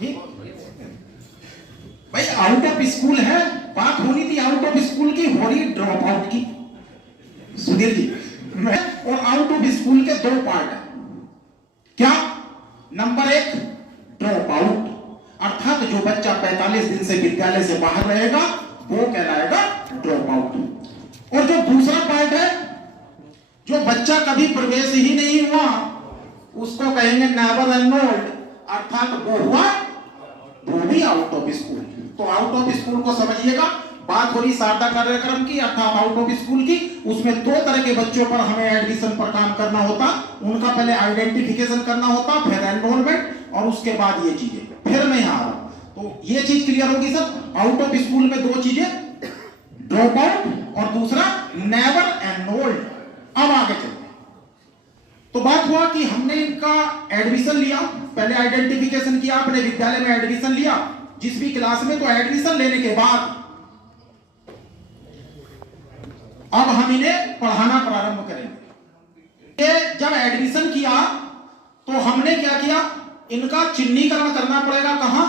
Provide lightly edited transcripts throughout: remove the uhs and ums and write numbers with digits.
ठीक भाई, out of school है, बात होनी थी आउट ऑफ स्कूल की, हो रही ड्रॉप आउट की सुधीर जी। और आउट ऑफ स्कूल के दो पार्ट है, क्या? नंबर एक ड्रॉप आउट, अर्थात जो बच्चा 45 दिन से विद्यालय से बाहर रहेगा वो कहलाएगा ड्रॉप आउट। और जो दूसरा पार्ट है, जो बच्चा कभी प्रवेश ही नहीं हुआ उसको कहेंगे नेवर एनरोल्ड, अर्थात वो हुआ वो भी आउट ऑफ स्कूल। तो आउट ऑफ स्कूल को समझिएगा, बात हो रही शारदा कार्यक्रम की अर्थात आउट ऑफ स्कूल की। उसमें दो तरह के बच्चों पर हमें एडमिशन पर काम करना होता, उनका पहले आइडेंटिफिकेशन करना होता, फिर एनरोलमेंट और उसके बाद ये चीजें। फिर मैं यहां आ रहा हूं तो ये चीज क्लियर होगी सब। आउट ऑफ स्कूल में दो चीजें, ड्रॉप आउट और दूसरा नेवर एनरोल्ड। अब आगे चलते, तो बात हुआ कि हमने इनका एडमिशन लिया, पहले आइडेंटिफिकेशन किया, अपने विद्यालय में एडमिशन लिया जिस भी क्लास में। तो एडमिशन लेने के बाद अब हम इन्हें पढ़ाना प्रारंभ करेंगे। ये जब एडमिशन किया तो हमने क्या किया, इनका चिन्हीकरण करना पड़ेगा। कहां?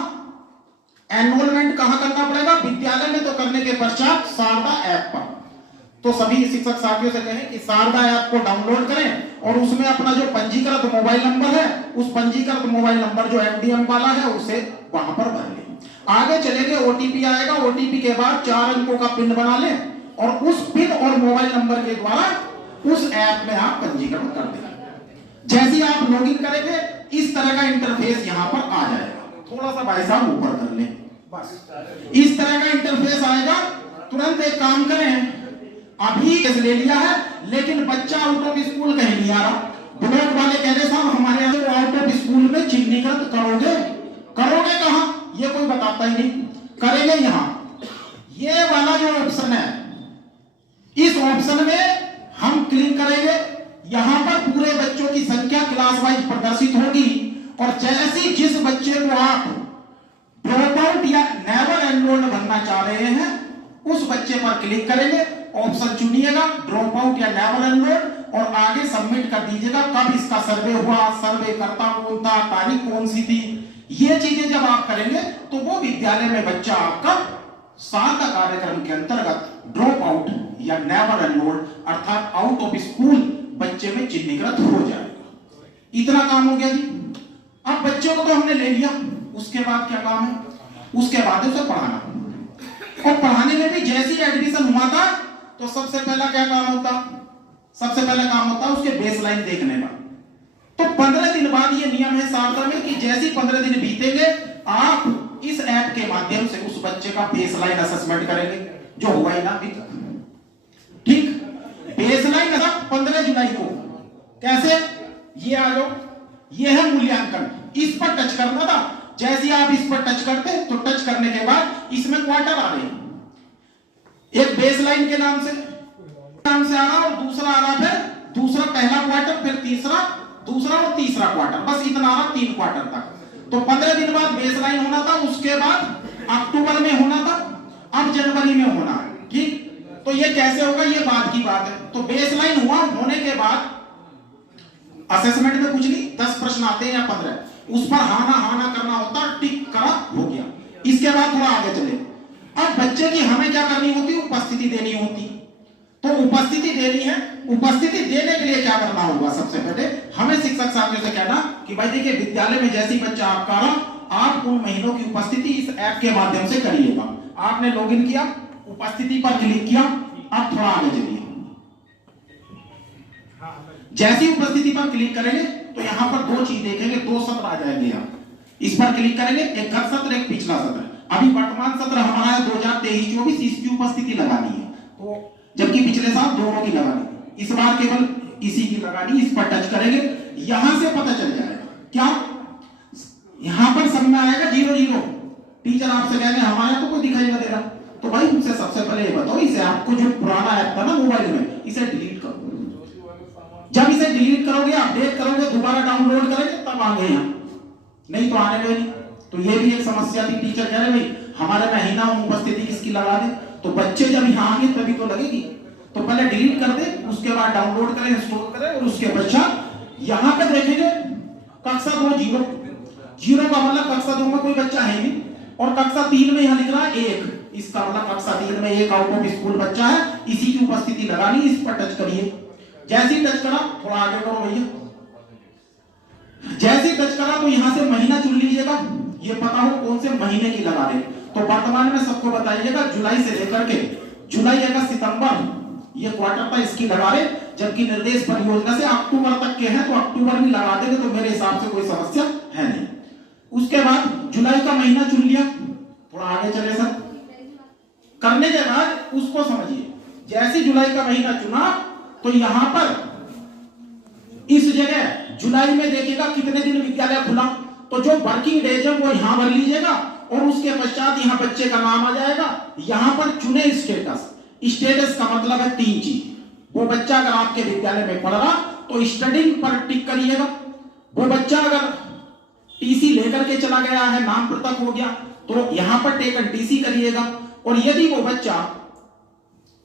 एनरोलमेंट कहां करना पड़ेगा? विद्यालय में तो करने के पश्चात शारदा ऐप पर। तो सभी शिक्षक साथियों से कहें कि शारदा ऐप को डाउनलोड करें और उसमें अपना जो पंजीकृत मोबाइल नंबर है, उस पंजीकृत मोबाइल नंबर जो एमडीएम वाला है उसे वहां पर भर लें। आगे चलेंगे, ओटीपी आएगा, ओटीपी के बाद 4 अंकों का पिन बना लें और उस पिन और मोबाइल नंबर के द्वारा उस ऐप में आप पंजीकरण कर देंगे। जैसे ही आप लॉगिन करेंगे इस तरह का इंटरफेस यहां पर आ जाएगा। थोड़ा सा भाई साहब ऊपर कर लें, बस इस तरह का इंटरफेस आएगा। तुरंत एक काम करें, अभी ले लिया है लेकिन बच्चा आउट ऑफ स्कूल कहीं नहीं आ रहा। ब्लॉक वाले कह रहे साहब हमारे यहाँ आउट ऑफ स्कूल में चिन्हीकृत करोगे, करोगे कहां? ये कोई बताता ही नहीं। करेंगे यहां, ये वाला जो ऑप्शन है, इस ऑप्शन में हम क्लिक करेंगे। यहां पर पूरे बच्चों की संख्या क्लास वाइज प्रदर्शित होगी और जैसे जिस बच्चे को आप ड्रॉप आउट या नेवर एनरोल्ड बनना चाह रहे हैं उस बच्चे पर क्लिक करेंगे, ऑप्शन चुनिएगा ड्रॉप आउट या नेवर एनरोल्ड और आगे सबमिट कर दीजिएगा। कब इसका सर्वे हुआ, सर्वे करता कौन था, तारीख कौन सी थी, ये चीजें जब आप करेंगे तो वो विद्यालय में बच्चा आपका शारदा कार्यक्रम के अंतर्गत ड्रॉप आउट या नेवर एनरोल्ड अर्थात आउट ऑफ स्कूल बच्चे में चिन्हीकृत हो जाएगा। इतना काम हो गया जी। अब बच्चों को तो हमने ले लिया, उसके बाद क्या काम है? उसके बाद उसे पढ़ाना। और पढ़ाने में भी जैसे ही एडमिशन हुआ था तो सबसे पहला क्या काम होता? सबसे पहला काम होता उसके बेसलाइन देखने का। तो 15 दिन बाद ये नियम है शारदा में कि जैसे ही 15 दिन बीतेंगे आप इस ऐप के माध्यम से उस बच्चे का बेसलाइन असेसमेंट करेंगे, जो हुआ ही ना अभी तक। ठीक, बेसलाइन 15 जुलाई को कैसे? ये आ जाओ, ये है मूल्यांकन, इस पर टच करना था। जैसे ही आप इस पर टच करते हैं तो टच करने के बाद इसमें क्वार्टर आ रहे हैं, एक बेसलाइन के नाम से आ रहा और दूसरा आ रहा, फिर दूसरा पहला क्वार्टर, फिर तीसरा, दूसरा और तीसरा क्वार्टर, बस इतना आ रहा 3 क्वार्टर तक। तो 15 दिन बाद बेसलाइन होना था, उसके बाद अक्टूबर में होना था, अब जनवरी में होना। ठीक, तो ये कैसे होगा, ये बाद की बात है। तो बेसलाइन हुआ, होने के बाद असेसमेंट में कुछ नहीं, 10 प्रश्न आते हैं या 15, उस पर हाँ ना करना होता, टिक करा, हो गया। इसके बाद थोड़ा आगे चले, अब बच्चे की हमें क्या करनी होती? उपस्थिति देनी होती। तो उपस्थिति देनी है, उपस्थिति देने के लिए क्या करना होगा? सबसे पहले हमें शिक्षक साथियों से कहना कि भाई देखिए विद्यालय में जैसे ही बच्चा आपका रहा, आप उन महीनों की उपस्थिति इस ऐप के माध्यम से करिएगा। आपने लॉगिन किया, उपस्थिति पर क्लिक किया, अब थोड़ा आगे चलिए। जैसी उपस्थिति पर क्लिक करेंगे तो यहां पर 2 चीज देखेंगे, 2 सत्र आ जाएंगे। यहां इस पर क्लिक करेंगे, एक गत सत्र, एक पिछला सत्र। अभी वर्तमान सत्र हमारा 2023-24 इसकी उपस्थिति लगानी है, तो जबकि पिछले साल दोनों की लगानी, इस बार केवल इसी की लगानी। इस पर टच करेंगे, यहां से पता चल जाएगा क्या, यहां पर सब में आएगा 00। टीचर आपसे कहेंगे हमारे तो कोई दिखाई नहीं दे रहा, तो भाई उनसे सबसे पहले ये बताओ, इसे आपको जो पुराना ऐप था ना मोबाइल में, इसे डिलीट करो। जब इसे डिलीट करोगे, अपडेट करोगे, दोबारा डाउनलोड करेंगे तब आगे यहाँ, नहीं तो आने में नहीं। तो ये भी एक समस्या थी। टीचर कह रहे भाई हमारे महीना उपस्थिति किसकी लगा दे, तो बच्चे जब यहाँ आएंगे तभी तो लगेगी। तो पहले डिलीट कर दे, उसके बाद डाउनलोड करें, इंस्टॉल करें और उसके पश्चात यहाँ पे देखेंगे कक्षा 2 0 जीरो का मतलब कक्षा 2 में कोई बच्चा है नहीं, और कक्षा 3 में यहां लिख रहा है 1, इसका मतलब कक्षा 3 में 1 आउट ऑफ स्कूल बच्चा है, इसी की उपस्थिति लगानी, इस पर टच करिए। जैसे ही टच करा, थोड़ा आगे करो भैया, जैसे ही टच करा तो यहां से महीना चुन लीजिएगा, ये पता हो कौन से महीने की लगा रहे। तो वर्तमान में सबको बताइएगा जुलाई से लेकर के जुलाई, अगस्त, सितंबर ये क्वार्टर था, इसकी लगा रहे, जबकि निर्देश परियोजना से अक्टूबर तक के हैं तो अक्टूबर भी लगा देंगे, तो मेरे हिसाब से कोई समस्या है नहीं। उसके बाद जुलाई का महीना चुन लिया, थोड़ा आगे चले सर, करने के बाद उसको समझिए, जैसे जुलाई का महीना चुना तो यहां पर इस जगह जुलाई में देखिएगा कितने दिन विद्यालय खुला, तो जो वर्किंग डेज है वो यहां भर लीजिएगा, और उसके पश्चात यहां बच्चे का नाम आ जाएगा। यहां पर चुने स्टेटस, स्टेटस का मतलब है 3 चीज, वो बच्चा अगर आपके विद्यालय में पढ़ रहा तो स्टडिंग पर टिक करिएगा, वो बच्चा अगर टीसी लेकर के चला गया है, नाम पृथक हो गया, तो यहां पर टेकन टीसी करिएगा, और यदि वो बच्चा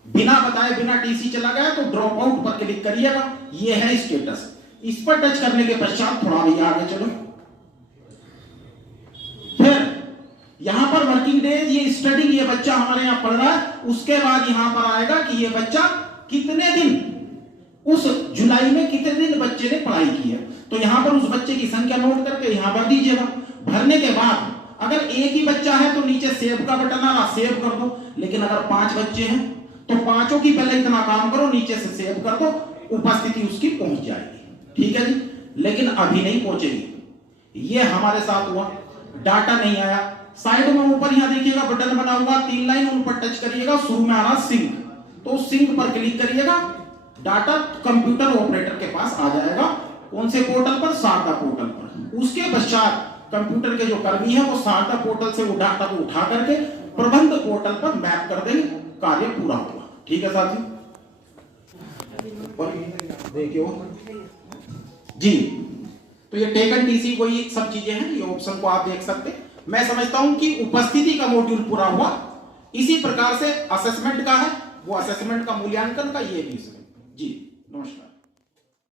बिना बताए बिना टीसी चला गया तो ड्रॉप आउट पर क्लिक करिएगा, ये है स्टेटस। इस पर टच करने के पश्चात थोड़ा भैया आगे चलो, फिर यहां पर वर्किंग डेज, ये स्टडिंग, ये बच्चा हमारे यहां पढ़ रहा है, उसके बाद यहां पर आएगा कि ये बच्चा कितने दिन, उस जुलाई में कितने दिन बच्चे ने पढ़ाई की है, तो यहां पर उस बच्चे की संख्या नोट करके यहां भर दीजिएगा। भरने के बाद अगर एक ही बच्चा है तो नीचे सेव का बटन आ रहा, सेव कर दो, लेकिन अगर 5 बच्चे हैं तो पांचों की पहले इतना काम करो, नीचे से सेव कर दो, उपस्थिति उसकी पहुंच जाएगी, ठीक है जी। लेकिन अभी नहीं पहुंचेगी, ये हमारे साथ हुआ, डाटा नहीं आया। साइड में ऊपर यहां देखिएगा बटन बना हुआ, 3 लाइन, उन पर टच करिएगा, शुरू में आ रहा सिंक, तो सिंक पर क्लिक करिएगा, डाटा कंप्यूटर ऑपरेटर के पास आ जाएगा। कौन से पोर्टल पर? शारदा पोर्टल पर। उसके पश्चात कंप्यूटर के जो कर्मी है वो शारदा पोर्टल से वो डाटा को उठा करके प्रबंध पोर्टल पर मैप कर देंगे, कार्य पूरा हुआ, ठीक है साथी। और देखिए जी, तो ये टेकन टीसी कोई सब चीजें हैं, ये ऑप्शन को आप देख सकते हैं। मैं समझता हूं कि उपस्थिति का मॉड्यूल पूरा हुआ। इसी प्रकार से असेसमेंट का है, वो असेसमेंट का मूल्यांकन का ये भी जी। नमस्कार।